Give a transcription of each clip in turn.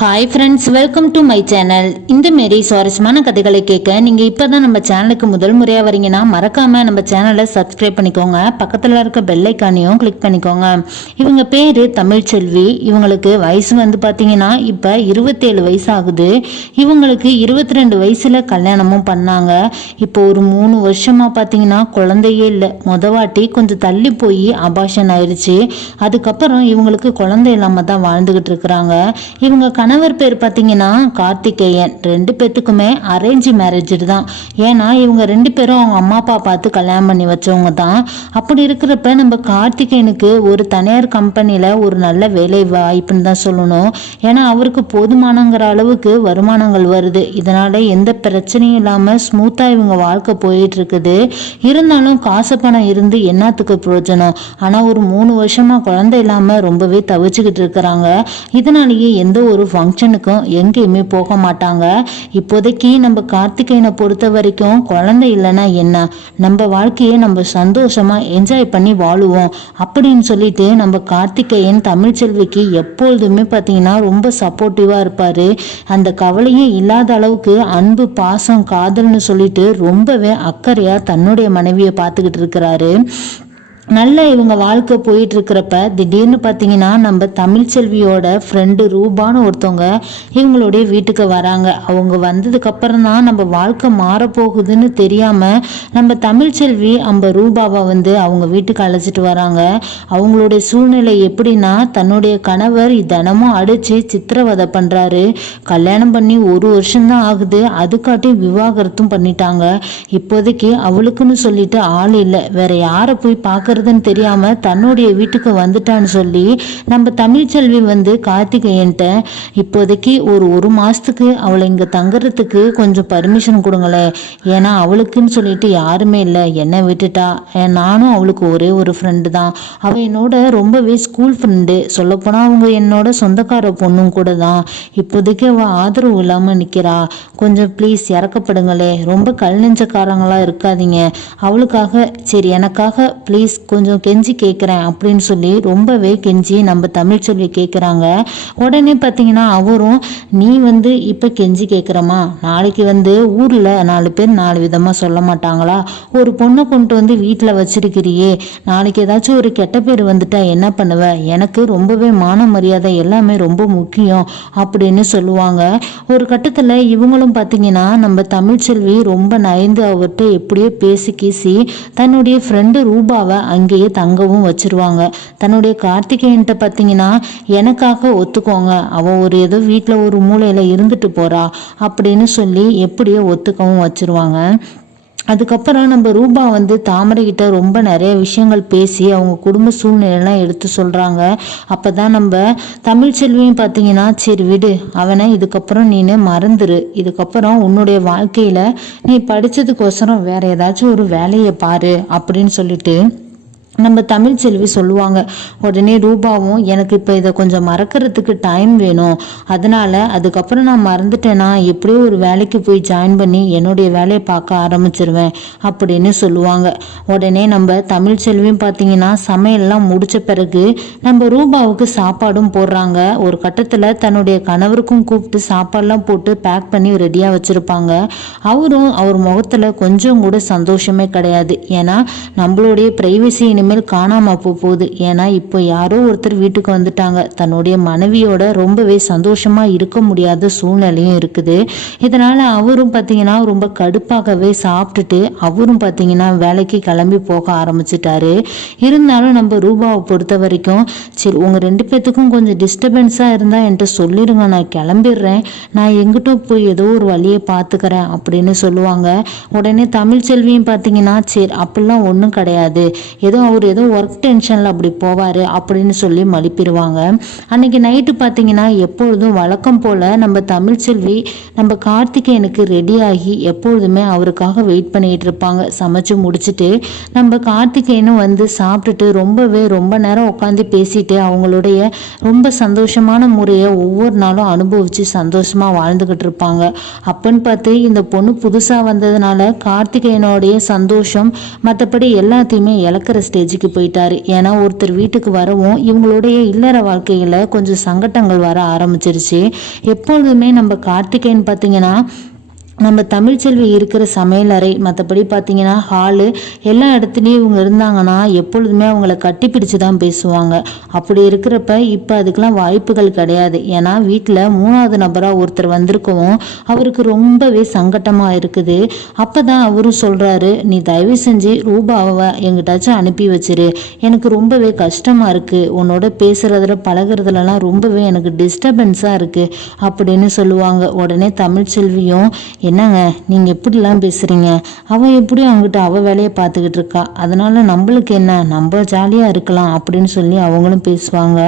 Hi friends welcome to my channel இந்த மாரி சுவாரஸ்யமான கதைகளை கேட்க நீங்கள் இப்போ தான் நம்ம சேனலுக்கு முதல் முறையாக வரீங்கன்னா மறக்காமல் நம்ம சேனலை சப்ஸ்கிரைப் பண்ணிக்கோங்க. பக்கத்தில் இருக்க பெல்லைக்கானையும் கிளிக் பண்ணிக்கோங்க. இவங்க பேர் தமிழ்ச்செல்வி. இவங்களுக்கு வயசு வந்து பார்த்தீங்கன்னா இப்போ இருபத்தேழு வயசு ஆகுது இவங்களுக்கு இருபத்தி ரெண்டு வயசில் கல்யாணமும் பண்ணாங்க. இப்போ ஒரு மூணு வருஷமாக பார்த்தீங்கன்னா குழந்தையே இல்லை. மொதவாட்டி கொஞ்சம் தள்ளி போய் அபாஷன் ஆயிடுச்சு அதுக்கப்புறம் இவங்களுக்கு குழந்தை இல்லாமல் தான் வாழ்ந்துக்கிட்டு இருக்கிறாங்க. இவங்க கணவர் பேர் பார்த்தீங்கன்னா கார்த்திகேயன். ரெண்டு பேத்துக்குமே அரேஞ்ச் மேரேஜ் தான். ஏன்னா இவங்க ரெண்டு பேரும் அவங்க அம்மா அப்பா பார்த்து கல்யாணம் பண்ணி வச்சவங்க தான். அப்படி இருக்கிறப்ப நம்ம கார்த்திகேயனுக்கு ஒரு தனியார் கம்பெனியில் ஒரு நல்ல வேலை வாய்ப்புன்னு தான் சொல்லணும். ஏன்னா அவருக்கு போதுமானங்கிற அளவுக்கு வருமானங்கள் வருது. இதனால எந்த பிரச்சனையும் இல்லாமல் ஸ்மூத்தாக இவங்க வாழ்க்கை போயிட்டு இருக்குது இருந்தாலும் காசு பணம் இருந்து என்னத்துக்கு பிரயோஜனம்? ஆனால் ஒரு மூணு வருஷமாக குழந்தை இல்லாமல் ரொம்பவே தவிச்சுக்கிட்டு இருக்கிறாங்க. இதனாலேயே எந்த ஒரு ஃபங்க்ஷனுக்கும் எங்கேயுமே போக மாட்டாங்க. இப்போதைக்கு நம்ம கார்த்திகேயனை பொறுத்த வரைக்கும் குழந்தை இல்லைன்னா என்ன? நம்ம வாழ்க்கையை நம்ம சந்தோஷமா என்ஜாய் பண்ணி வாழுவோம். அப்படின்னு சொல்லிட்டு நம்ம கார்த்திகேயன் தமிழ்ச்செல்விக்கு எப்பொழுதுமே பார்த்தீங்கன்னா ரொம்ப சப்போர்ட்டிவாக இருப்பார். அந்த கவலையே இல்லாத அளவுக்கு அன்பு பாசம் காதல்னு சொல்லிட்டு ரொம்பவே அக்கறையாக தன்னுடைய மனைவியை பார்த்துக்கிட்டு இருக்கிறாரு. நல்ல இவங்க வாழ்க்கை போயிட்டு இருக்கிறப்ப திடீர்னு பார்த்தீங்கன்னா நம்ம தமிழ்ச்செல்வியோட ஃப்ரெண்டு ரூபான்னு ஒருத்தவங்க இவங்களுடைய வீட்டுக்கு வராங்க. அவங்க வந்ததுக்கு அப்புறம் தான் நம்ம வாழ்க்கை மாறப்போகுதுன்னு தெரியாம நம்ம தமிழ்ச்செல்வி நம்ம ரூபாவை வந்து அவங்க வீட்டுக்கு அழைச்சிட்டு வராங்க. அவங்களுடைய சூழ்நிலை எப்படின்னா தன்னுடைய கணவர் தினமும் அடிச்சு சித்திரவதை பண்றாரு. கல்யாணம் பண்ணி ஒரு வருஷம்தான் ஆகுது. அதுக்காட்டி விவாகரத்தும் பண்ணிட்டாங்க. இப்போதைக்கு அவளுக்குன்னு சொல்லிட்டு ஆள் இல்லை. வேற யாரை போய் பார்க்க பார்க்கறதுன்னு தெரியாம தன்னுடைய வீட்டுக்கு வந்துட்டான்னு சொல்லி நம்ம தமிழ்ச்செல்வி வந்து கார்த்திகேயன்ட்ட இப்போதைக்கு ஒரு ஒரு மாசத்துக்கு அவளை இங்க தங்குறதுக்கு கொஞ்சம் பர்மிஷன் கொடுங்களேன். ஏன்னா அவளுக்குன்னு சொல்லிட்டு யாருமே இல்லை. என்னை விட்டுட்டா. நானும் அவளுக்கு ஒரே ஒரு ஃப்ரெண்டு தான். அவள் என்னோட ரொம்பவே ஸ்கூல் ஃப்ரெண்டு சொல்லப்போனால் அவங்க என்னோட சொந்தக்கார பொண்ணும் கூட தான். இப்போதைக்கு அவள் ஆதரவு இல்லாமல் நிற்கிறா கொஞ்சம் ப்ளீஸ் இறக்கப்படுங்களே ரொம்ப கல் நெஞ்சக்காரங்களா இருக்காதீங்க. அவளுக்காக சரி எனக்காக ப்ளீஸ் கொஞ்சம் கெஞ்சி கேட்குறேன் அப்படின்னு சொல்லி ரொம்பவே கெஞ்சி நம்ம தமிழ் சொல்லி கேட்குறாங்க உடனே பார்த்தீங்கன்னா அவரும் நீ வந்து இப்போ கெஞ்சி கேட்குறமா நாளைக்கு வந்து ஊரில் நாலு பேர் நாலு விதமாக சொல்ல மாட்டாங்களா? ஒரு பொண்ணை கொண்டு வந்து வீட்டில் வச்சிருக்கிறியே. நாளைக்கு ஏதாச்சும் ஒரு கெட்ட பேர் வந்துட்டா என்ன பண்ணுவ? எனக்கு ரொம்பவே மான மரியாதை எல்லாமே ரொம்ப முக்கியம் அப்படின்னு சொல்லுவாங்க. ஒரு கட்டத்தில் இவங்களும் பார்த்தீங்கன்னா நம்ம தமிழ்ச்செல்வி ரொம்ப நயந்து அவர்கிட்ட எப்படியோ பேசி கீசி தன்னுடைய ஃப்ரெண்டு ரூபாவை அங்கேயே தங்கவும் வச்சிருவாங்க. தன்னுடைய கார்த்திகேயன்ட்ட பார்த்தீங்கன்னா எனக்காக ஒத்துக்கோங்க. அவள் ஒரு ஏதோ வீட்டில் ஒரு மூலையில் இருந்துட்டு போறா அப்படின்னு சொல்லி எப்படியோ ஒத்துக்கவும் வச்சிருவாங்க. அதுக்கப்புறம் நம்ம ரூபா வந்து தாமரை கிட்ட ரொம்ப நிறைய விஷயங்கள் பேசி அவங்க குடும்ப சூழ்நிலைலாம் எடுத்து சொல்கிறாங்க அப்போ தான் நம்ம தமிழ் செல்வியும் பார்த்தீங்கன்னா சரி விடு அவனை இதுக்கப்புறம் நீனு மறந்துரு. இதுக்கப்புறம் உன்னுடைய வாழ்க்கையில் நீ படித்ததுக்கோசரம் வேற ஏதாச்சும் ஒரு வேலையை பாரு அப்படின்னு சொல்லிட்டு நம்ம தமிழ் செல்வி சொல்லுவாங்க உடனே ரூபாவும் எனக்கு இப்போ இதை கொஞ்சம் மறக்கிறதுக்கு டைம் வேணும். அதனால அதுக்கப்புறம் நான் மறந்துட்டேன்னா எப்படியோ ஒரு வேலைக்கு போய் ஜாயின் பண்ணி என்னுடைய வேலையை பார்க்க ஆரம்பிச்சிருவேன் அப்படின்னு சொல்லுவாங்க. உடனே நம்ம தமிழ் செல்வியும் பார்த்தீங்கன்னா சமையல்லாம் முடிச்ச பிறகு நம்ம ரூபாவுக்கு சாப்பாடும் போடுறாங்க. ஒரு கட்டத்தில் தன்னுடைய கணவருக்கும் கூப்பிட்டு சாப்பாடெல்லாம் போட்டு பேக் பண்ணி ரெடியாக வச்சுருப்பாங்க. அவரும் அவர் முகத்தில் கொஞ்சம் கூட சந்தோஷமே கிடையாது. ஏன்னா நம்மளுடைய ப்ரைவசி இனிமேல் காணாமல் போக போகுது. ஏன்னா இப்போ யாரோ ஒருத்தர் வீட்டுக்கு வந்துட்டாங்க. தன்னுடைய மனைவியோட ரொம்பவே சந்தோஷமாக இருக்க முடியாத சூழ்நிலையும் இருக்குது. இதனால் அவரும் பார்த்தீங்கன்னா ரொம்ப கடுப்பாகவே சாப்பிட்டுட்டு அவரும் பார்த்தீங்கன்னா வேலைக்கு கிளம்பி போக ஆரம்பிச்சிட்டாரு. இருந்தாலும் நம்ம ரூபாவை பொறுத்த வரைக்கும் சரி உங்கள் ரெண்டு பேர்த்துக்கும் கொஞ்சம் டிஸ்டர்பன்ஸாக இருந்தால் என்கிட்ட சொல்லிடுங்க நான் கிளம்பிடுறேன். நான் எங்கிட்ட போய் ஏதோ ஒரு வழியை பார்த்துக்கிறேன் அப்படின்னு சொல்லுவாங்க. உடனே தமிழ் செல்வியும் பார்த்தீங்கன்னா சரி அப்படிலாம் ஒன்றும் கிடையாது. ஏதோ அவர் அவர் ஏதோ ஒர்க் டென்ஷனில் அப்படி போவார் அப்படின்னு சொல்லி மழுப்பிடுவாங்க அன்னைக்கு நைட்டு பார்த்தீங்கன்னா எப்பொழுதும் வழக்கம் போல் நம்ம தமிழ்ச்செல்வி நம்ம கார்த்திகேயனுக்கு ரெடி ஆகி எப்பொழுதுமே அவருக்காக வெயிட் பண்ணிகிட்டு இருப்பாங்க. சமைச்சு முடிச்சுட்டு நம்ம கார்த்திகேயனும் வந்து சாப்பிட்டுட்டு ரொம்பவே ரொம்ப நேரம் உட்காந்து பேசிட்டு அவங்களுடைய ரொம்ப சந்தோஷமான முறையை ஒவ்வொரு நாளும் அனுபவித்து சந்தோஷமாக வாழ்ந்துக்கிட்டு இருப்பாங்க. அப்பன்னு பார்த்து இந்த பொண்ணு புதுசாக வந்ததுனால கார்த்திகேயனுடைய சந்தோஷம் மற்றபடி எல்லாத்தையுமே இழக்கிற ஸ்டேஜ் ஸ்டேஜுக்கு போயிட்டாரு. ஏன்னா ஒருத்தர் வீட்டுக்கு வரவும் இவங்களுடைய இல்லற வாழ்க்கையில் கொஞ்சம் சங்கட்டங்கள் வர ஆரம்பிச்சிருச்சு. எப்பொழுதுமே நம்ம கார்த்திகேயன் பார்த்தீங்கன்னா நம்ம தமிழ்ச்செல்வி இருக்கிற சமையலறை மற்றபடி பார்த்தீங்கன்னா ஹாலு எல்லா இடத்துலையும் இவங்க இருந்தாங்கன்னா எப்பொழுதுமே அவங்கள கட்டி பிடிச்சு தான் பேசுவாங்க. அப்படி இருக்கிறப்ப இப்போ அதுக்கெலாம் வாய்ப்புகள் கிடையாது. ஏன்னா வீட்டில் மூணாவது நபராக ஒருத்தர் வந்திருக்கவும் அவருக்கு ரொம்பவே சங்கட்டமாக இருக்குது. அப்போ தான் அவரும் சொல்கிறாரு நீ தயவு செஞ்சு ரூபாவை எங்கிட்டாச்சும் அனுப்பி வச்சிரு. எனக்கு ரொம்பவே கஷ்டமாக இருக்குது உன்னோட பேசுகிறதுல பழகுறதுலலாம் ரொம்பவே எனக்கு டிஸ்டர்பன்ஸாக இருக்குது அப்படின்னு சொல்லுவாங்க. உடனே தமிழ்ச்செல்வியும் என்னங்க நீங்கள் எப்படிலாம் பேசுகிறீங்க அவள் எப்படியும் அவங்ககிட்ட அவள் வேலையை பார்த்துக்கிட்டு இருக்கா? அதனால நம்மளுக்கு என்ன? நம்ம ஜாலியாக இருக்கலாம் அப்படின்னு சொல்லி அவங்களும் பேசுவாங்க.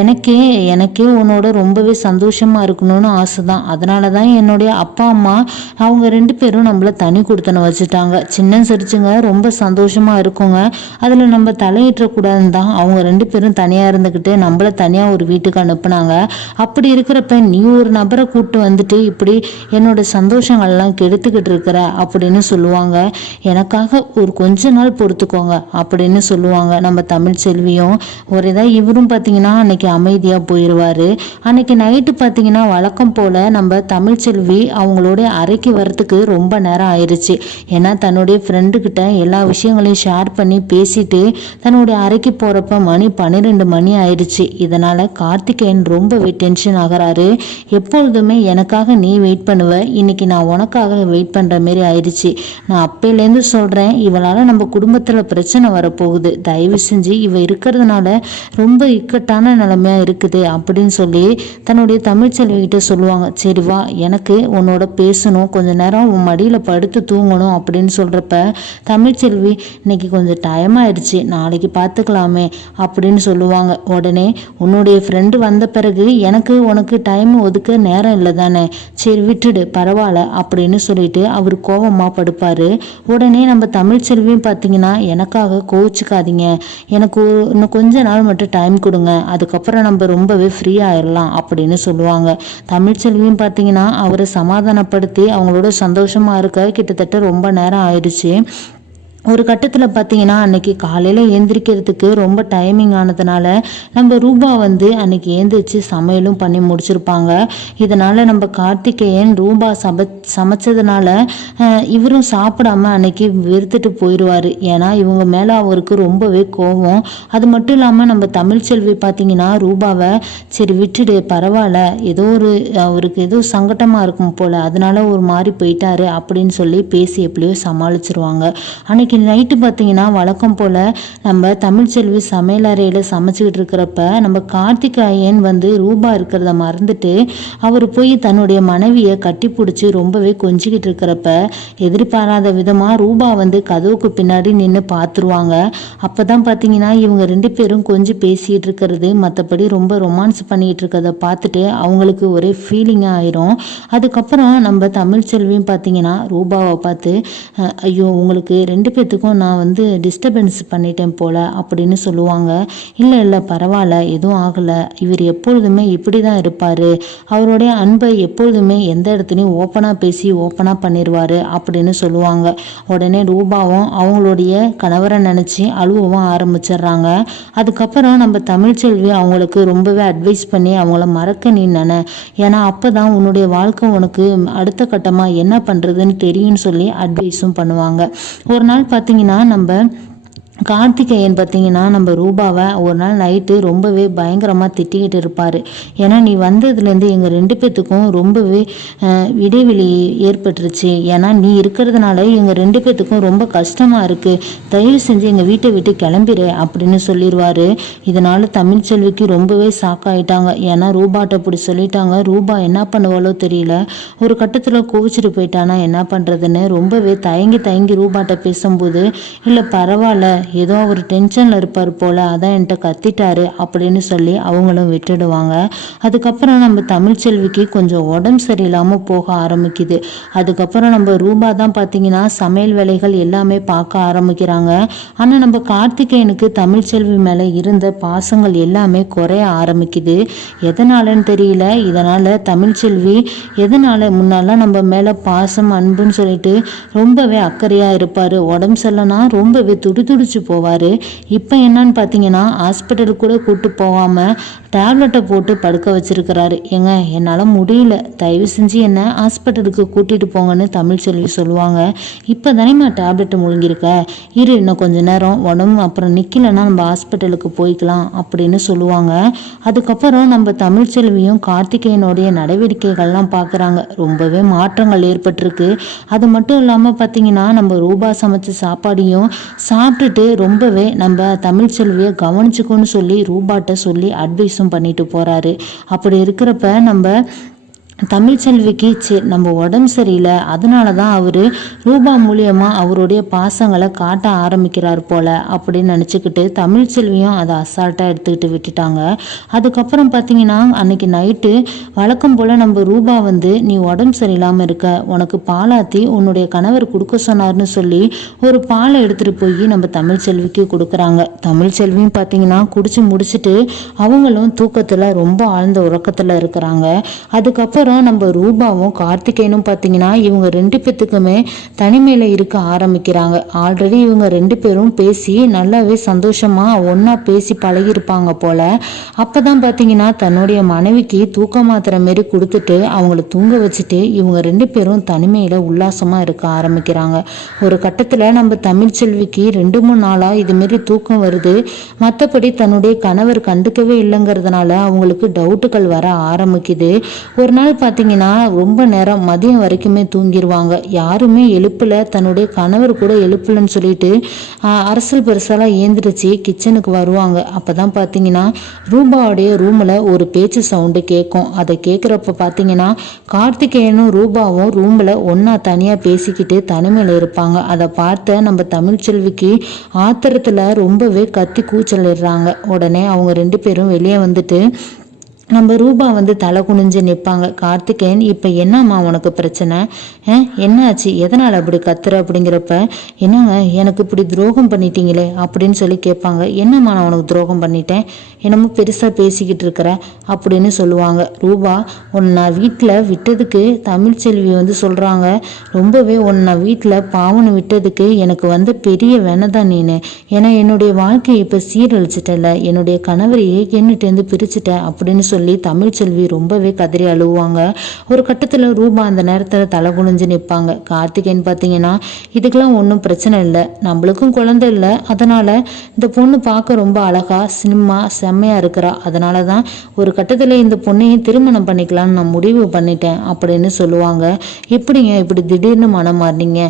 எனக்கே எனக்கே உன்னோட ரொம்பவே சந்தோஷமாக இருக்கணும்னு ஆசை தான் அதனால தான் என்னுடைய அப்பா அம்மா அவங்க ரெண்டு பேரும் நம்மள தனி கொடுத்தன வச்சுட்டாங்க. சின்ன சிரிச்சுங்க ரொம்ப சந்தோஷமாக இருக்குங்க. அதில் நம்ம தலையிட்டக்கூடாதுன்னு தான் அவங்க ரெண்டு பேரும் தனியாக இருந்துக்கிட்டு நம்மள தனியாக ஒரு வீட்டுக்கு அனுப்புனாங்க. அப்படி இருக்கிறப்ப நீ ஒரு நபரை கூப்பிட்டு வந்துட்டு இப்படி என்னோட சந்தோஷம் சந்தோஷங்கள்லாம் கெடுத்துக்கிட்டு இருக்கிற அப்படின்னு சொல்லுவாங்க. எனக்காக ஒரு கொஞ்ச நாள் பொறுத்துக்கோங்க அப்படின்னு சொல்லுவாங்க நம்ம தமிழ் செல்வியும். ஒரு இதாக இவரும் பார்த்தீங்கன்னா அன்னைக்கு அமைதியாக போயிடுவார் அன்னைக்கு நைட்டு பார்த்தீங்கன்னா வழக்கம் போல் நம்ம தமிழ் செல்வி அவங்களுடைய அறைக்கு வரத்துக்கு ரொம்ப நேரம் ஆயிடுச்சு ஏன்னா தன்னுடைய ஃப்ரெண்டுக்கிட்ட எல்லா விஷயங்களையும் ஷேர் பண்ணி பேசிட்டு தன்னுடைய அறைக்கு போகிறப்ப மணி பன்னிரெண்டு மணி ஆயிடுச்சு இதனால் கார்த்திகேயன் ரொம்பவே டென்ஷன் ஆகிறாரு. எப்பொழுதுமே எனக்காக நீ வெயிட் பண்ணுவ. இன்னைக்கு நான் நான் உனக்காக வெயிட் பண்ணுற மாரி ஆயிடுச்சு. நான் அப்பையிலேருந்து சொல்கிறேன் இவளால் நம்ம குடும்பத்தில் பிரச்சனை வரப்போகுது. தயவு செஞ்சு இவ இருக்கிறதுனால ரொம்ப இக்கட்டான நிலைமையாக இருக்குது அப்படின்னு சொல்லி தன்னுடைய தமிழ்ச்செல்விகிட்ட சொல்லுவாங்க. சரி வா எனக்கு உன்னோட பேசணும் கொஞ்ச நேரம் உன் மடியில் படுத்து தூங்கணும் அப்படின்னு சொல்கிறப்ப தமிழ்ச்செல்வி இன்னைக்கு கொஞ்சம் டைம் ஆயிடுச்சு நாளைக்கு பார்த்துக்கலாமே அப்படின்னு சொல்லுவாங்க. உடனே உன்னுடைய ஃப்ரெண்டு வந்த பிறகு எனக்கு உனக்கு டைம் ஒதுக்க நேரம் இல்லை தானே? சரி விட்டுடு பரவாயில்ல அப்படின்னு சொல்லிட்டு அவர் கோபமாக படுப்பார். உடனே நம்ம தமிழ்ச்செல்வியும் பார்த்தீங்கன்னா எனக்காக கோவிச்சுக்காதீங்க. எனக்கு இன்னும் கொஞ்ச நாள் மட்டும் டைம் கொடுங்க. அதுக்கப்புறம் நம்ம ரொம்பவே ஃப்ரீ ஆயிடலாம் அப்படின்னு சொல்லுவாங்க. தமிழ்ச்செல்வியும் பார்த்தீங்கன்னா அவரை சமாதானப்படுத்தி அவங்களோட சந்தோஷமாக இருக்க கிட்டத்தட்ட ரொம்ப நேரம் ஆயிடுச்சு. ஒரு கட்டத்தில் பார்த்தீங்கன்னா அன்னைக்கு காலையில் ஏந்திரிக்கிறதுக்கு ரொம்ப டைமிங் ஆனதுனால நம்ம ரூபா வந்து அன்னைக்கு ஏந்திரிச்சு சமையலும் பண்ணி முடிச்சிருப்பாங்க. இதனால் நம்ம கார்த்திகேயன் ரூபா சம சமைச்சதுனால இவரும் சாப்பிடாம அன்னைக்கு வெறுத்துட்டு போயிடுவார் ஏன்னா இவங்க மேலே அவருக்கு ரொம்பவே கோவம். அது மட்டும் இல்லாமல் நம்ம தமிழ்ச்செல்வி பார்த்தீங்கன்னா ரூபாவை சரி விட்டுடு பரவாயில்ல. ஏதோ ஒரு அவருக்கு ஏதோ சங்கட்டமாக இருக்கும் போல். அதனால ஒரு மாதிரி போயிட்டாரு அப்படின்னு சொல்லி பேசி எப்படியோ சமாளிச்சிருவாங்க. அன்னைக்கு நைட்டு பார்த்தீங்கன்னா வழக்கம் போல் நம்ம தமிழ்ச்செல்வி சமையல் அறையில் சமைச்சிக்கிட்டு இருக்கிறப்ப நம்ம கார்த்திகாயன் வந்து ரூபா இருக்கிறத மறந்துட்டு அவர் போய் தன்னுடைய மனைவியை கட்டி பிடிச்சி ரொம்பவே கொஞ்சிக்கிட்டு இருக்கிறப்ப எதிர்பாராத விதமாக ரூபா வந்து கதவுக்கு பின்னாடி நின்று பார்த்துருவாங்க அப்போ தான் பார்த்தீங்கன்னா இவங்க ரெண்டு பேரும் கொஞ்சம் பேசிகிட்டு இருக்கிறது மற்றபடி ரொம்ப ரொமான்ஸ் பண்ணிகிட்டு இருக்கிறத பார்த்துட்டு அவங்களுக்கு ஒரே ஃபீலிங்காக ஆயிரும். அதுக்கப்புறம் நம்ம தமிழ்ச்செல்வியும் பார்த்தீங்கன்னா ரூபாவை பார்த்து ஐயோ உங்களுக்கு ரெண்டு பேர்த்துக்கும் நான் வந்து டிஸ்டர்பன்ஸ் பண்ணிட்டேன் போல அப்படின்னு சொல்லுவாங்க. இல்லை இல்லை பரவாயில்ல எதுவும் ஆகலை. இவர் எப்பொழுதுமே இப்படி தான் இருப்பார். அவருடைய அன்பை எப்பொழுதுமே எந்த இடத்துலையும் ஓப்பனாக பேசி ஓப்பனாக பண்ணிடுவார் அப்படின்னு சொல்லுவாங்க. உடனே ரூபாவும் அவங்களுடைய கணவரை நினச்சி அழுவவும் ஆரம்பிச்சிடுறாங்க. அதுக்கப்புறம் நம்ம தமிழ்ச்செல்வி அவங்களுக்கு ரொம்பவே அட்வைஸ் பண்ணி அவங்கள மறக்க நீ நினை. ஏன்னா அப்போ தான் உன்னுடைய வாழ்க்கை உனக்கு அடுத்த கட்டமாக என்ன பண்ணுறதுன்னு தெரியும்னு சொல்லி அட்வைஸும் பண்ணுவாங்க. ஒரு நாள் பார்த்தீங்கன்னா நம்ம கார்த்திகேயன் பார்த்தீங்கன்னா நம்ம ரூபாவை ஒரு நாள் நைட்டு ரொம்பவே பயங்கரமாக திட்டிக்கிட்டு இருப்பார். ஏன்னா நீ வந்ததுலேருந்து எங்கள் ரெண்டு பேர்த்துக்கும் ரொம்பவே இடைவெளி ஏற்பட்டுருச்சு. ஏன்னா நீ இருக்கிறதுனால எங்கள் ரெண்டு பேர்த்துக்கும் ரொம்ப கஷ்டமாக இருக்குது தயவு செஞ்சு எங்கள் வீட்டை விட்டு கிளம்பிடு அப்படின்னு சொல்லிடுவார் இதனால் தமிழ்ச்செல்விக்கு ரொம்பவே சாக்காயிட்டாங்க ஏன்னா ரூபாட்ட அப்படி சொல்லிட்டாங்க. ரூபா என்ன பண்ணுவாளோ தெரியல. ஒரு கட்டத்தில் கோவிச்சிட்டு போயிட்டானா என்ன பண்ணுறதுன்னு ரொம்பவே தயங்கி தயங்கி ரூபாட்ட பேசும்போது இல்லை பரவாயில்ல. ஏதோ அவர் டென்ஷனில் இருப்பார் போல் அதான் என்கிட்ட கத்திட்டாரு அப்படின்னு சொல்லி அவங்களும் விட்டுடுவாங்க. அதுக்கப்புறம் நம்ம தமிழ்ச்செல்விக்கு கொஞ்சம் உடம்பு சரியில்லாமல் போக ஆரம்பிக்குது. அதுக்கப்புறம் நம்ம ரூபா தான் பார்த்தீங்கன்னா சமையல் வேலைகள் எல்லாமே பார்க்க ஆரம்பிக்கிறாங்க. ஆனால் நம்ம கார்த்திகேயனுக்கு தமிழ்ச்செல்வி மேலே இருந்த பாசங்கள் எல்லாமே குறைய ஆரம்பிக்குது. எதனாலன்னு தெரியல. இதனால் தமிழ்ச்செல்வி எதனால் முன்னாலாம் நம்ம மேலே பாசம் அன்புன்னு சொல்லிட்டு ரொம்பவே அக்கறையாக இருப்பார். உடம்பு சரியில்லைனா ரொம்பவே துடி துடிச்சு போவார். இப்போ என்னன்னு பார்த்தீங்கன்னா ஹாஸ்பிட்டலுக்கு கூட கூப்பிட்டு போகாமல் டேப்லெட்டை போட்டு படுக்க வச்சிருக்கிறாரு. ஏங்க என்னால் முடியல. தயவு செஞ்சு என்னை ஹாஸ்பிட்டலுக்கு கூட்டிகிட்டு போங்கன்னு தமிழ்ச்செல்வி சொல்லுவாங்க. இப்போ தானேம்மா டேப்லெட் முழுங்கியிருக்க? இரு இன்னும் கொஞ்ச நேரம். உடம்பு அப்புறம் நிற்கலன்னா நம்ம ஹாஸ்பிட்டலுக்கு போய்க்கலாம் அப்படின்னு சொல்லுவாங்க. அதுக்கப்புறம் நம்ம தமிழ்ச்செல்வியும் கார்த்திகேயனுடைய நடவடிக்கைகள்லாம் பார்க்குறாங்க ரொம்பவே மாற்றங்கள் ஏற்பட்டிருக்கு. அது மட்டும் இல்லாமல் பார்த்தீங்கன்னா நம்ம ரூபா சமைச்ச சாப்பாடையும் சாப்பிட்டுட்டு ரொம்பவே நம்ம தமிழ்ச்செல்வியை கவனிச்சுக்கோன்னு சொல்லி ரூபாட்ட சொல்லி அட்வைஸ் பண்ணிட்டு போகிறாரு அப்படி இருக்கிறப்ப நம்ம தமிழ்ச்செல்விக்கு சே நம்ம உடம்பு சரியில்லை. அதனால தான் அவர் ரூபா மூலியமாக அவருடைய பாசங்களை காட்ட ஆரம்பிக்கிறார் போல அப்படின்னு நினச்சிக்கிட்டு தமிழ்ச்செல்வியும் அதை அசால்ட்டாக எடுத்துக்கிட்டு விட்டுட்டாங்க. அதுக்கப்புறம் பார்த்தீங்கன்னா அன்னைக்கு நைட்டு வழக்கம் போல் நம்ம ரூபா வந்து நீ உடம்பு சரியில்லாமல் இருக்க. உனக்கு பாலாத்தி உன்னுடைய கணவர் கொடுக்க சொன்னார்னு சொல்லி ஒரு பாலை எடுத்துகிட்டு போய் நம்ம தமிழ்ச்செல்விக்கு கொடுக்குறாங்க. தமிழ்ச்செல்வியும் பார்த்தீங்கன்னா குடிச்சு முடிச்சுட்டு அவங்களும் தூக்கத்தில் ரொம்ப ஆழ்ந்த உறக்கத்தில் இருக்கிறாங்க. அதுக்கப்புறம் நம்ம ரூபாவும் கார்த்திகேயனும் பார்த்தீங்கன்னா இவங்க ரெண்டு பேத்துக்குமே தனிமையில் இருக்க ஆரம்பிக்கிறாங்க. ஆல்ரெடி இவங்க ரெண்டு பேரும் பேசி நல்லாவே சந்தோஷமாக ஒன்றா பேசி பழகியிருப்பாங்க போல. அப்போ தான் பார்த்தீங்கன்னா தன்னுடைய மனைவிக்கு தூக்க மாத்திரை மாரி கொடுத்துட்டு அவங்கள தூங்க வச்சுட்டு இவங்க ரெண்டு பேரும் தனிமையில் உல்லாசமாக இருக்க ஆரம்பிக்கிறாங்க. ஒரு கட்டத்தில் நம்ம தமிழ்ச்செல்விக்கு ரெண்டு மூணு நாளாக இதுமாரி தூக்கம் வருது. மற்றபடி தன்னுடைய கணவர் கண்டுக்கவே இல்லைங்கிறதுனால அவங்களுக்கு டவுட்டுகள் வர ஆரம்பிக்குது. ஒரு நாள் பார்த்தீங்கன்னா ரொம்ப நேரம் மதியம் வரைக்குமே தூங்கிடுவாங்க யாருமே எழுப்பில். தன்னுடைய கணவர் கூட எழுப்பலன்னு சொல்லிட்டு அரசல் பெருசாலாம் ஏந்திரிச்சு கிச்சனுக்கு வருவாங்க. அப்போ தான் பார்த்தீங்கன்னா ரூபாவுடைய ரூமில் ஒரு பேச்சு சவுண்டு கேட்கும் அதை கேட்குறப்ப பார்த்தீங்கன்னா கார்த்திகேயனும் ரூபாவும் ரூமில் ஒன்றா தனியாக பேசிக்கிட்டு தனிமையில் இருப்பாங்க. அதை பார்த்த நம்ம தமிழ்ச்செல்விக்கு ஆத்திரத்தில் ரொம்பவே கத்தி கூச்சலிடுறாங்க. உடனே அவங்க ரெண்டு பேரும் வெளியே வந்துட்டு நம்ம ரூபா வந்து தலை குனிஞ்சு நிற்பாங்க. கார்த்திகேயன் இப்போ என்னம்மா உனக்கு பிரச்சனை? ஆ, என்னாச்சு? எதனால் அப்படி கத்துற அப்படிங்கிறப்ப என்னங்க எனக்கு இப்படி துரோகம் பண்ணிட்டீங்களே அப்படின்னு சொல்லி கேட்பாங்க. என்னம்மா நான் உனக்கு துரோகம் பண்ணிட்டேன்? என்னமோ பெருசாக பேசிக்கிட்டு இருக்கிற அப்படின்னு சொல்லுவாங்க. ரூபா உன்னை நான் வீட்டில் விட்டதுக்கு தமிழ்ச்செல்வி வந்து சொல்கிறாங்க ரொம்பவே உன்னை நான் வீட்டில் பாவனை விட்டதுக்கு எனக்கு வந்து பெரிய வெனதான் நீனு. ஏன்னா என்னுடைய வாழ்க்கையை இப்போ சீரழிச்சிட்டல என்னுடைய கணவரையே என்னிட்டேருந்து பிரிச்சுட்ட அப்படின்னு சொல்லி தமிழ்ச்செல்வி ரொம்பவே கதறி அழுவாங்க. ஒரு கட்டத்தில் ரூபா அந்த நேரத்தில் தலை குனிஞ்சு நிற்பாங்க கார்த்திகேயன் பார்த்தீங்கன்னா இதுக்கெல்லாம் ஒன்றும் பிரச்சனை இல்லை. நம்மளுக்கும் குழந்தை இல்லை. அதனால் இந்த பொண்ணு பார்க்க ரொம்ப அழகா சினிமா செம்மையாக இருக்கிறா. அதனால தான் ஒரு கட்டத்தில் இந்த பொண்ணையும் திருமணம் பண்ணிக்கலாம்னு நான் முடிவு பண்ணிட்டேன் அப்படின்னு சொல்லுவாங்க. எப்படிங்க இப்படி திடீர்னு மனம் மாறினீங்க?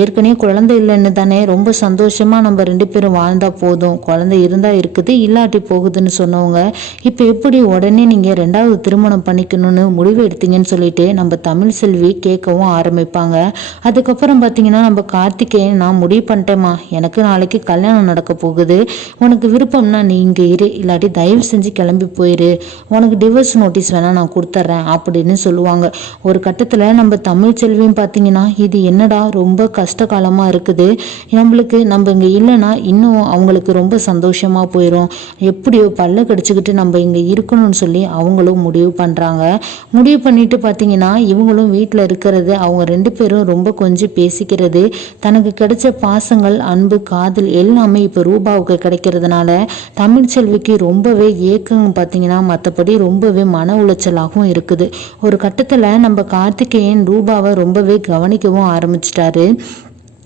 ஏற்கனவே குழந்தை இல்லைன்னு தானே ரொம்ப சந்தோஷமாக நம்ம ரெண்டு பேரும் வாழ்ந்தால் போதும். குழந்தை இருந்தால் இருக்குது இல்லாட்டி போகுதுன்னு சொன்னவங்க. இப்போ எப்படி உடனே நீங்கள் ரெண்டாவது திருமணம் பண்ணிக்கணும்னு முடிவு எடுத்தீங்கன்னு சொல்லிட்டு நம்ம தமிழ் செல்வி கேட்கவும் ஆரம்பிப்பாங்க. அதுக்கப்புறம் பார்த்தீங்கன்னா நம்ம கார்த்திகேயன் நான் முடிவு பண்ணிட்டேம்மா. எனக்கு நாளைக்கு கல்யாணம் நடக்க போகுது. உனக்கு விருப்பம்னா நீ இங்கே இரு. இல்லாட்டி தயவு செஞ்சு கிளம்பி போயிரு. உனக்கு டிவோர்ஸ் நோட்டீஸ் வேணா நான் கொடுத்துட்றேன் அப்படின்னு சொல்லுவாங்க. ஒரு கட்டத்தில் நம்ம தமிழ் செல்வியும் பார்த்தீங்கன்னா இது என்னடா ரொம்ப கஷ்ட காலமாக இருக்குது. நம்மளுக்கு நம்ம இங்கே இல்லைன்னா இன்னும் அவங்களுக்கு ரொம்ப சந்தோஷமாக போயிடும் எப்படியோ பல்ல கடிச்சுக்கிட்டு நம்ம இங்கே இருக்கணும்னு சொல்லி அவங்களும் முடிவு பண்ணுறாங்க முடிவு பண்ணிட்டு பார்த்தீங்கன்னா இவங்களும் வீட்டில் இருக்கிறது அவங்க ரெண்டு பேரும் ரொம்ப கொஞ்சம் பேசிக்கிறது தனக்கு கிடைச்ச பாசங்கள் அன்பு காதல் எல்லாமே இப்போ ரூபாவுக்கு கிடைக்கிறதுனால தமிழ்ச்செல்விக்கு ரொம்பவே ஏக்கம் பார்த்தீங்கன்னா மற்றபடி ரொம்பவே மன உளைச்சலாகவும் இருக்குது. ஒரு கட்டத்தில் நம்ம கார்த்திகேயன் ரூபாவை ரொம்பவே கவனிக்கவும் ஆரம்பிச்சிட்டாரு.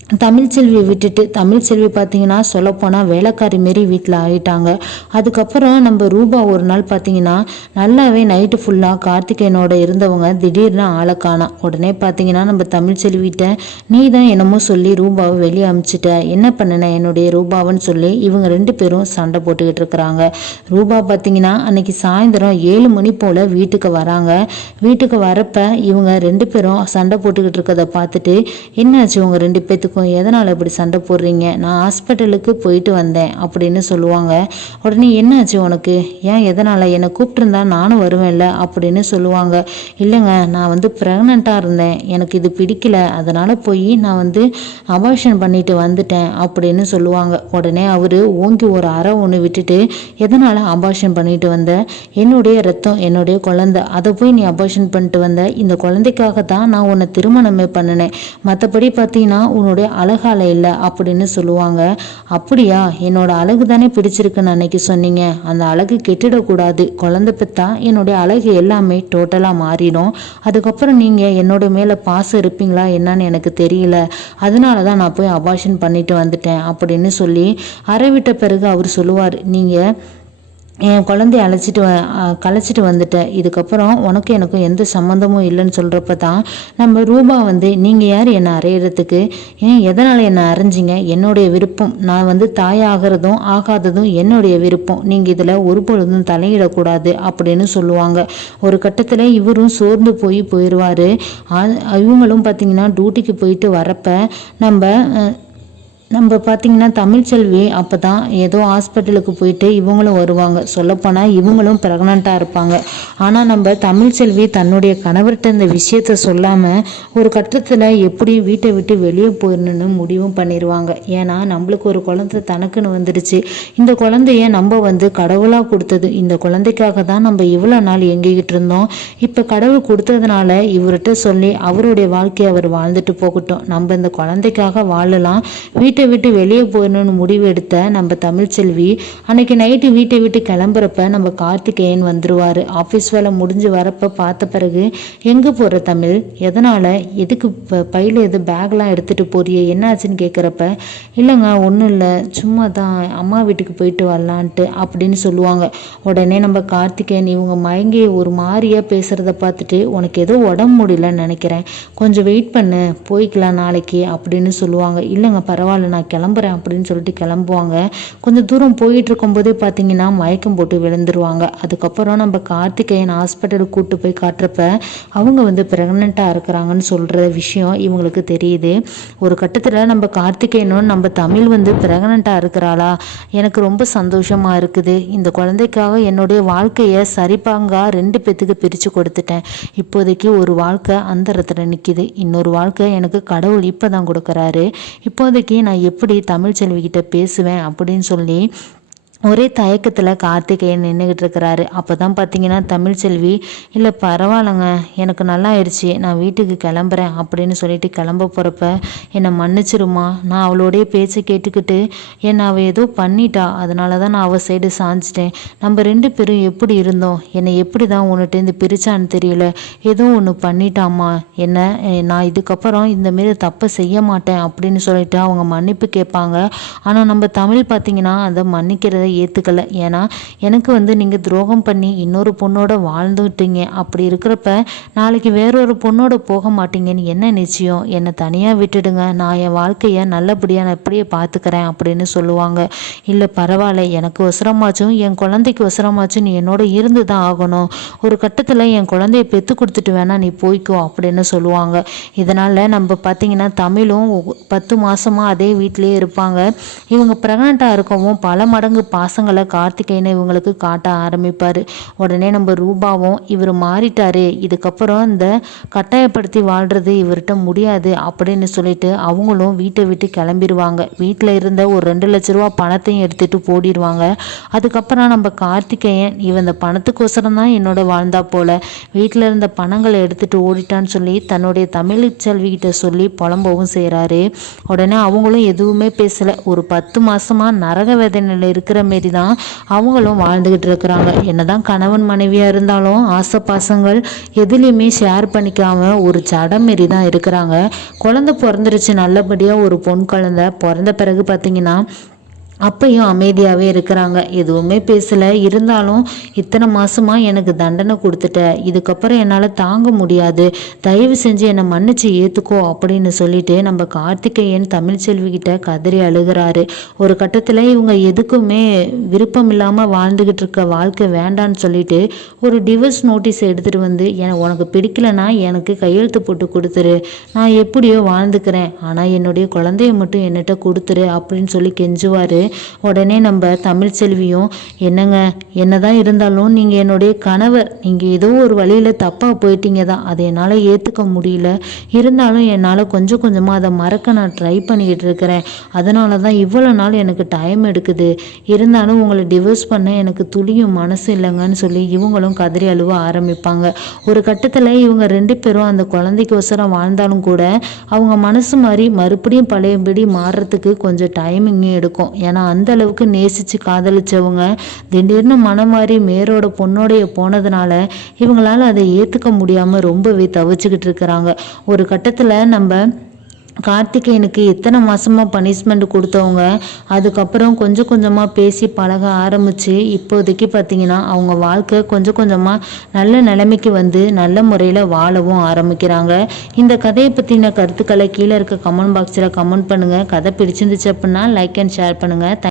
தமிழ்ச்செல்வியை விட்டுட்டு தமிழ்ச்செல்வி பார்த்தீங்கன்னா சொல்லப்போனால் வேலைக்காரி மாரி வீட்டில் ஆயிட்டாங்க. அதுக்கப்புறம் நம்ம ரூபா ஒரு நாள் பார்த்தீங்கன்னா நல்லாவே நைட்டு ஃபுல்லாக கார்த்திகேயனோட இருந்தவங்க திடீர்னு ஆளை காணா. உடனே பார்த்தீங்கன்னா நம்ம தமிழ்ச்செல்விட்ட நீ தான் என்னமோ சொல்லி ரூபாவை வெளியே அமிச்சிட்ட. என்ன பண்ணின என்னுடைய ரூபாவன்னு சொல்லி இவங்க ரெண்டு பேரும் சண்டை போட்டுக்கிட்டு இருக்கிறாங்க. ரூபா பார்த்தீங்கன்னா அன்னைக்கு சாயந்தரம் ஏழு மணி போல் வீட்டுக்கு வராங்க. வீட்டுக்கு வரப்ப இவங்க ரெண்டு பேரும் சண்டை போட்டுக்கிட்டு இருக்கிறத பார்த்துட்டு என்னாச்சு இவங்க ரெண்டு இப்போ எதனால் இப்படி சண்டை போடுறீங்க? நான் ஹாஸ்பிட்டலுக்கு போயிட்டு வந்தேன் அப்படின்னு சொல்லுவாங்க. உடனே என்னாச்சு உனக்கு? ஏன் எதனால்? என்னை கூப்பிட்டுருந்தா நானும் வருவேன்ல அப்படின்னு சொல்லுவாங்க. இல்லைங்க நான் வந்து ப்ரெக்னெண்ட்டாக இருந்தேன். எனக்கு இது பிடிக்கல. அதனால் போய் நான் வந்து அபார்ஷன் பண்ணிட்டு வந்துட்டேன் அப்படின்னு சொல்லுவாங்க. உடனே அவர் ஓங்கி ஒரு அறை ஒன்று விட்டுட்டு எதனால் அபார்ஷன் பண்ணிட்டு வந்த? என்னுடைய ரத்தம் என்னுடைய குழந்தை. அதை போய் நீ அபார்ஷன் பண்ணிட்டு வந்த. இந்த குழந்தைக்காக தான் நான் உன்னை திருமணமே பண்ணினேன். மற்றபடி பார்த்தீங்கன்னா உன்னுடைய அழகால இல்லை அப்படின்னு சொல்லுவாங்க. அப்படியா? என்னோட அழகு தானே பிடிச்சிருக்குன்னு அன்னைக்கு சொன்னீங்க. அந்த அழகு கெட்டிடக்கூடாது. குழந்தை பெத்தா என்னுடைய அழகு எல்லாமே டோட்டலாக மாறிடும். அதுக்கப்புறம் நீங்கள் என்னோட மேலே பாசம் இருப்பீங்களா? என்னன்னு எனக்கு தெரியல. அதனால தான் நான் போய் அபாஷன் பண்ணிட்டு வந்துட்டேன் அப்படின்னு சொல்லி அறை விட்ட பிறகு அவர் சொல்லுவார். நீங்கள் என் குழந்தைய அழைச்சிட்டு வ கலைச்சிட்டு வந்துட்டேன் இதுக்கப்புறம் உனக்கு எனக்கும் எந்த சம்மந்தமும் இல்லைன்னு சொல்கிறப்ப தான் நம்ம ரூபா வந்து நீங்கள் யார்? என்னை அறையிறதுக்கு. ஏன் எதனால் என்னை அரைஞ்சிங்க என்னுடைய விருப்பம். நான் வந்து தாயாகிறதும் ஆகாததும் என்னுடைய விருப்பம். நீங்கள் இதில் ஒரு பொழுதும் தலையிடக்கூடாது அப்படின்னு சொல்லுவாங்க. ஒரு கட்டத்தில் இவரும் சோர்ந்து போய் போயிடுவார் இவங்களும் பார்த்தீங்கன்னா டியூட்டிக்கு போயிட்டு வரப்ப நம்ம நம்ம பார்த்தீங்கன்னா தமிழ்ச்செல்வி அப்போ தான் ஏதோ ஹாஸ்பிட்டலுக்கு போயிட்டு இவங்களும் வருவாங்க. சொல்லப்போனால் இவங்களும் ப்ரெக்னெண்ட்டாக இருப்பாங்க. ஆனால் நம்ம தமிழ்ச்செல்வி தன்னுடைய கணவர்கிட்ட இந்த விஷயத்த சொல்லாமல் ஒரு கட்டத்தில் எப்படி வீட்டை விட்டு வெளியே போயிடணும்னு முடிவும் பண்ணிடுவாங்க ஏன்னா நம்மளுக்கு ஒரு குழந்தை தனக்குன்னு வந்துடுச்சு. இந்த குழந்தைய நம்ம வந்து கடவுளாக கொடுத்தது. இந்த குழந்தைக்காக தான் நம்ம இவ்வளோ நாள் எங்கிக்கிட்டு இருந்தோம். இப்போ கடவுள் கொடுத்ததுனால இவர்கிட்ட சொல்லி அவருடைய வாழ்க்கையை அவர் வாழ்ந்துட்டு போகட்டும். நம்ம இந்த குழந்தைக்காக வாழலாம். வீட்டு வீட்டை விட்டு வெளியே போயிடணும்னு முடிவு எடுத்த நம்ம தமிழ்ச்செல்வி அன்னைக்கு நைட்டு வீட்டை விட்டு கிளம்புறப்ப நம்ம கார்த்திகேயன் வந்துருவாரு. ஆஃபீஸ் வேலை முடிஞ்சு வரப்ப பார்த்த பிறகு எங்கே போகிற தமிழ்? எதனால்? எதுக்கு இப்போ பையில் எது பேக்லாம் எடுத்துகிட்டு போறிய? என்னாச்சுன்னு கேட்குறப்ப இல்லைங்க ஒன்றும் இல்லை. சும்மா தான் அம்மா வீட்டுக்கு போயிட்டு வரலான்ட்டு அப்படின்னு சொல்லுவாங்க. உடனே நம்ம கார்த்திகேயன் இவங்க மயங்கி ஒரு மாதிரியா பேசுகிறத பார்த்துட்டு உனக்கு ஏதோ உடம்பு முடியலன்னு நினைக்கிறேன். கொஞ்சம் வெயிட் பண்ணு. போய்க்கலாம் நாளைக்கு அப்படின்னு சொல்லுவாங்க. இல்லைங்க பரவாயில்ல. நான் கிளம்புறேன் அப்படின்னு சொல்லிட்டு கிளம்புவாங்க. கொஞ்சம் தூரம் போயிட்டு இருக்கும்போதே பார்த்தீங்கன்னா மயக்கம் போட்டு விழுந்துருவாங்க. அதுக்கப்புறம் நம்ம கார்த்திகேயன் ஹாஸ்பிட்டலுக்கு கூட்டு போய் காட்டுறப்ப அவங்க வந்து ப்ரெக்னெண்ட்டாக இருக்கிறாங்கன்னு சொல்கிற விஷயம் இவங்களுக்கு தெரியுது. ஒரு கட்டத்தில் நம்ம கார்த்திகேயனும் நம்ம தமிழ் வந்து ப்ரெக்னெண்ட்டாக இருக்கிறாளா? எனக்கு ரொம்ப சந்தோஷமாக இருக்குது. இந்த குழந்தைக்காக என்னுடைய வாழ்க்கையை சரிபாங்காக ரெண்டு பேத்துக்கு பிரித்து கொடுத்துட்டேன். இப்போதைக்கு ஒரு வாழ்க்கை அந்தரத்தில் நிற்கிது இன்னொரு வாழ்க்கை எனக்கு கடவுள் இப்போ தான் கொடுக்குறாரு. இப்போதைக்கு நான் எப்படி தமிழ்ச்செல்விக்கிட்ட பேசுவேன் அப்படின்னு சொல்லி ஒரே தயக்கத்தில் கார்த்திகேயன் நின்றுக்கிட்டு இருக்கிறாரு அப்போ தான் பார்த்தீங்கன்னா தமிழ்ச்செல்வி இல்லை பரவாயில்லைங்க. எனக்கு நல்லா ஆயிடுச்சு நான் வீட்டுக்கு கிளம்புறேன் அப்படின்னு சொல்லிட்டு கிளம்ப போகிறப்ப என்னை மன்னிச்சிருமா நான் அவளோடைய பேச்சை கேட்டுக்கிட்டு என்னை அவள் ஏதோ பண்ணிட்டா. அதனால தான் நான் அவள் சைடு சாஞ்சிட்டேன். நம்ம ரெண்டு பேரும் எப்படி இருந்தோம்? என்னை எப்படி தான் உன்கிட்டேருந்து பிரிச்சான்னு தெரியல. ஏதோ ஒன்று பண்ணிட்டாம்மா. என்ன நான் இதுக்கப்புறம் இந்த மாரி தப்பை செய்ய மாட்டேன் அப்படின்னு சொல்லிட்டு அவங்க மன்னிப்பு கேட்பாங்க. ஆனால் நம்ம தமிழ் பார்த்தீங்கன்னா அதை மன்னிக்கிறதை ஏற்றுக்கல ஏன்னா எனக்கு வந்து நீங்கள் துரோகம் பண்ணி இன்னொரு பொண்ணோட வாழ்ந்துட்டீங்க. அப்படி இருக்கிறப்ப நாளைக்கு வேறொரு பொண்ணோட போக மாட்டீங்கன்னு என்ன நிச்சயம்? என்னை தனியாக விட்டுடுங்க. நான் என் வாழ்க்கையை நல்லபடியாக நான் இப்படியே பார்த்துக்கிறேன் அப்படின்னு சொல்லுவாங்க. இல்லை பரவாயில்ல. எனக்கு ஒசரமாச்சும் என் குழந்தைக்கு ஒசரமாச்சும் நீ என்னோட இருந்து தான் ஆகணும். ஒரு கட்டத்தில் என் குழந்தைய பெற்று கொடுத்துட்டு வேணா நீ போய்க்கோ அப்படின்னு சொல்லுவாங்க. இதனால் நம்ம பார்த்தீங்கன்னா தமிழும் பத்து மாதமாக அதே வீட்டிலேயே இருப்பாங்க. இவங்க ப்ரெக்னெண்ட்டாக இருக்கவும் பல மடங்கு பா பாசங்களை கார்த்திகேயனை இவங்களுக்கு காட்ட ஆரம்பிப்பார். உடனே நம்ம ரூபாவும் இவர் மாறிட்டாரு இதுக்கப்புறம் இந்த கட்டாயப்படுத்தி வாழ்றது இவர்கிட்ட முடியாது அப்படின்னு சொல்லிட்டு அவங்களும் வீட்டை விட்டு கிளம்பிடுவாங்க வீட்டில் இருந்த ஒரு ரெண்டு லட்ச ரூபா பணத்தையும் எடுத்துகிட்டு போடிடுவாங்க அதுக்கப்புறம் நம்ம கார்த்திகேயன் இவன் இந்த பணத்துக்கோசரம் தான் என்னோட வாழ்ந்தா போல. வீட்டில் இருந்த பணங்களை எடுத்துகிட்டு ஓடிட்டான்னு சொல்லி தன்னுடைய தமிழ் சொல்லி புலம்பவும் செய்கிறாரு உடனே அவங்களும் எதுவுமே பேசலை. ஒரு பத்து மாதமாக நரக வேதனையில் இருக்கிற மாரி தான் அவங்களும் வாழ்ந்துக்கிட்டு இருக்கிறாங்க. என்னதான் கணவன் மனைவியாக இருந்தாலும் ஆசை பாசங்கள் எதுலேயுமே ஷேர் பண்ணிக்காம ஒரு சடம் மாரி தான் இருக்கிறாங்க. குழந்தை பிறந்துருச்சு நல்லபடியாக ஒரு பொன் குழந்தை பிறந்த பிறகு பார்த்தீங்கன்னா அப்பையும் அமைதியாகவே இருக்கிறாங்க. எதுவுமே பேசலை. இருந்தாலும் இத்தனை மாசமா எனக்கு தண்டனை கொடுத்துட்ட. இதுக்கப்புறம் என்னால் தாங்க முடியாது. தயவு செஞ்சு என்னை மன்னிச்சு ஏற்றுக்கோ அப்படின்னு சொல்லிட்டு நம்ம கார்த்திகேயன் தமிழ்ச்செல்விகிட்ட கதறி அழுகிறாரு. ஒரு கட்டத்தில் இவங்க எதுக்குமே விருப்பம் இல்லாமல் வாழ்ந்துக்கிட்டு இருக்க வாழ்க்கை வேண்டான்னு சொல்லிட்டு ஒரு டிவோர்ஸ் நோட்டீஸ் எடுத்துகிட்டு வந்து என உனக்கு பிடிக்கலனா எனக்கு கையெழுத்து போட்டு கொடுத்துரு. நான் எப்படியோ வாழ்ந்துக்கிறேன். ஆனால் என்னுடைய குழந்தைய மட்டும் என்னட்ட கொடுத்துரு அப்படின்னு சொல்லி கெஞ்சுவார். உடனே நம்ம தமிழ் செல்வியும் என்னங்க என்னதான் இருந்தாலும் நீங்கள் என்னுடைய கணவர் நீங்கள் ஏதோ ஒரு வழியில் தப்பாக போயிட்டீங்க தான் அதை என்னால் ஏற்றுக்க முடியல. இருந்தாலும் என்னால் கொஞ்சம் கொஞ்சமாக அதை மறக்க நான் ட்ரை பண்ணிக்கிட்டு இருக்கிறேன். அதனால தான் இவ்வளோ நாள் எனக்கு டைம் எடுக்குது. இருந்தாலும் உங்களை டிவோர்ஸ் பண்ண எனக்கு துளியும் மனசு இல்லைங்கன்னு சொல்லி இவங்களும் கதறி அழுவ ஆரம்பிப்பாங்க. ஒரு கட்டத்தில் இவங்க ரெண்டு பேரும் அந்த குழந்தைக்கோசரம் வாழ்ந்தாலும் கூட அவங்க மனசு மாதிரி மறுபடியும் பழையபடி மாறுறதுக்கு கொஞ்சம் டைமிங்கே எடுக்கும். ஏன்னா அந்த அளவுக்கு நேசித்து காதலிச்சவங்க திடீர்னு மனம் மாறி மேரோட பொண்ணோடைய போனதுனால இவங்களால அதை ஏற்றுக்க முடியாமல் ரொம்பவே தவிச்சுக்கிட்டு இருக்கிறாங்க. ஒரு கட்டத்தில் நம்ம கார்த்திகேயனுக்கு எத்தனை மாசமாக பனிஷ்மெண்ட் கொடுத்தவங்க அதுக்கப்புறம் கொஞ்சம் கொஞ்சமாக பேசி பழக ஆரம்பித்து இப்போதைக்கு பார்த்தீங்கன்னா அவங்க வாழ்க்கை கொஞ்சம் கொஞ்சமாக நல்ல நிலைமைக்கு வந்து நல்ல முறையில் வாழவும் ஆரம்பிக்கிறாங்க. இந்த கதையை பற்றின கருத்துக்களை கீழே இருக்க கமெண்ட் பாக்ஸில் கமெண்ட் பண்ணுங்கள் கதை பிடிச்சிருந்துச்சு அப்படின்னா லைக் அண்ட் ஷேர் பண்ணுங்கள்